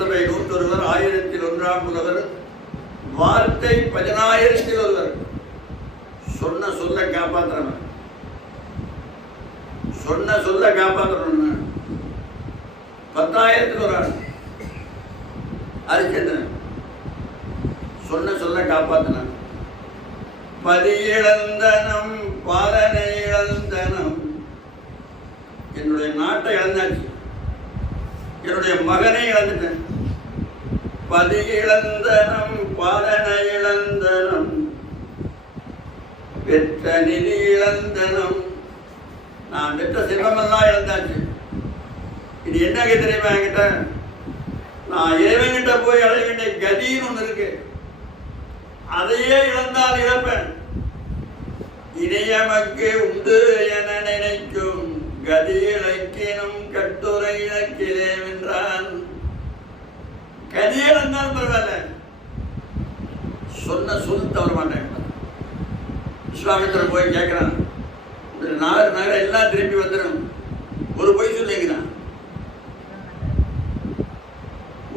சபை 101, 1001 புலவர், வார்த்தை 10000 சொன்ன சொல்ல காப்பாற்றுறவன், சொன்ன சொல்ல காப்பாற்றணும். 10,000 ஹரிச்சந்திரன் சொன்ன சொல்ல காப்பாற்றினான். பதி இழந்தனம் பாலனை இழந்தனம், என்னுடைய நாட்டை இழந்தாச்சு, என்னுடைய மகனை இழந்துட்டேன். பதி இழந்தனம் பாலனை இழந்தனம், பெற்ற நிதி இழந்தனம், நான் பெற்ற செல்வமெல்லாம் இழந்தாச்சு. இது என்ன தெரியுமா என்கிட்ட? நான் இறைவன்கிட்ட போய் அடைய வேண்டிய கதின்னு ஒன்று இருக்கு, அதையே இழந்தால் இழப்பேன். இணையமக்கு உண்டு என நினைக்கும் கதி இலக்கினும் கட்டுரை இலக்கிலே வென்றான். கதி இழந்தால் பரவாயில்ல, சொன்ன சொல் தவற மாட்டேன். விஸ்வாமித்திரன் போய் கேட்கிறான், நகர எல்லாம் திரும்பி வந்துடும், ஒரு பொய் சொல்லிங்கிறான்.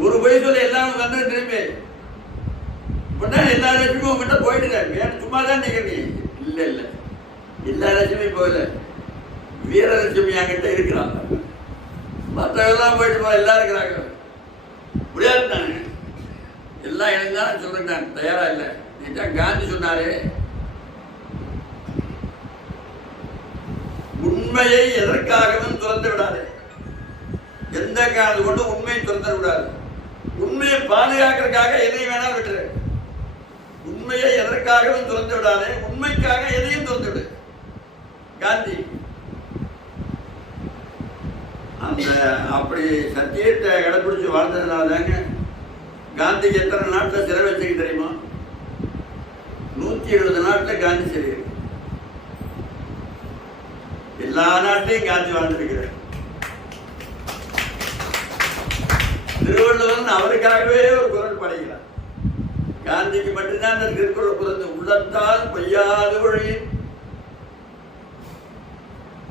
ஒரு பொய் சொல்லி எல்லாம் வந்துடும் திரும்பி. உடனே எல்லா லட்சுமியும் உங்ககிட்ட போயிட்டு சும்மா தான் நிற்கிறீங்க. இல்லை இல்லை, எல்லா லட்சுமியும் போகல, வீரலட்சுமி என்கிட்ட இருக்கிறாங்க, மற்றவெல்லாம் போயிட்டு போ, எல்லாம் இருக்கிறாங்க. முடியாதுட்டாங்க, எல்லாம் எனக்கு தான் சொல்றேன், தயாரா இல்லை. நீதான் காந்தி சொன்னாரு, உண்மையை எதற்காகவும் துறந்து விடாது, எந்த காரணம் கொண்டு உண்மையை துறந்து விடாது. உண்மையை பாதுகாக்கிறதுக்காக எதையும் வேணாலும் விட்டுரு, உண்மையை எதற்காகவும் துறந்து விடாது, உண்மைக்காக எதையும் துறந்து விடு. காந்தி அந்த அப்படி சத்தியத்தை கடைபிடிச்சு வாழ்ந்ததுனால தாங்க காந்திக்கு எத்தனை நாட்டில் சிறை வச்சுக்க தெரியுமா? 170 நாட்டில் காந்தி சிறை இருக்கு. எல்லா நாட்டிலையும் காந்தி வாழ்ந்திருக்கிறார். திருவள்ளுவர் அவருக்காகவே ஒரு குரல் படைகிறார். காந்திக்கு மட்டும்தான் அந்த திருக்குறள் பிறந்து, உள்ளத்தால் பொய்யாது ஒழி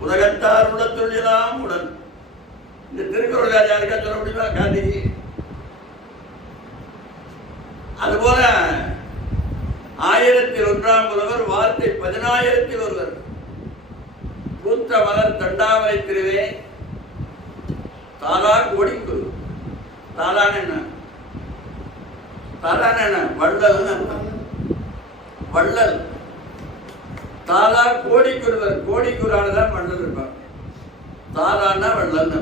உலகத்தார் உள்ளத்துள்ளாம் உடன். இந்த திருக்குறள் யாருக்கா சொல்ல முடியுமா? காந்திக்கு. அதுபோல 1001 புலவர், வார்த்தை 10001. பூத்த மலர் தண்டாவரை திருவே தாலா கோடிக்குரு. தாலான என்ன? தாலான என்ன? வள்ளல். வள்ளல் தாலா கோடிக்குருவர், கோடிக்குறானதான் வள்ளல் இருப்பார். தாலான்னா வள்ளல்.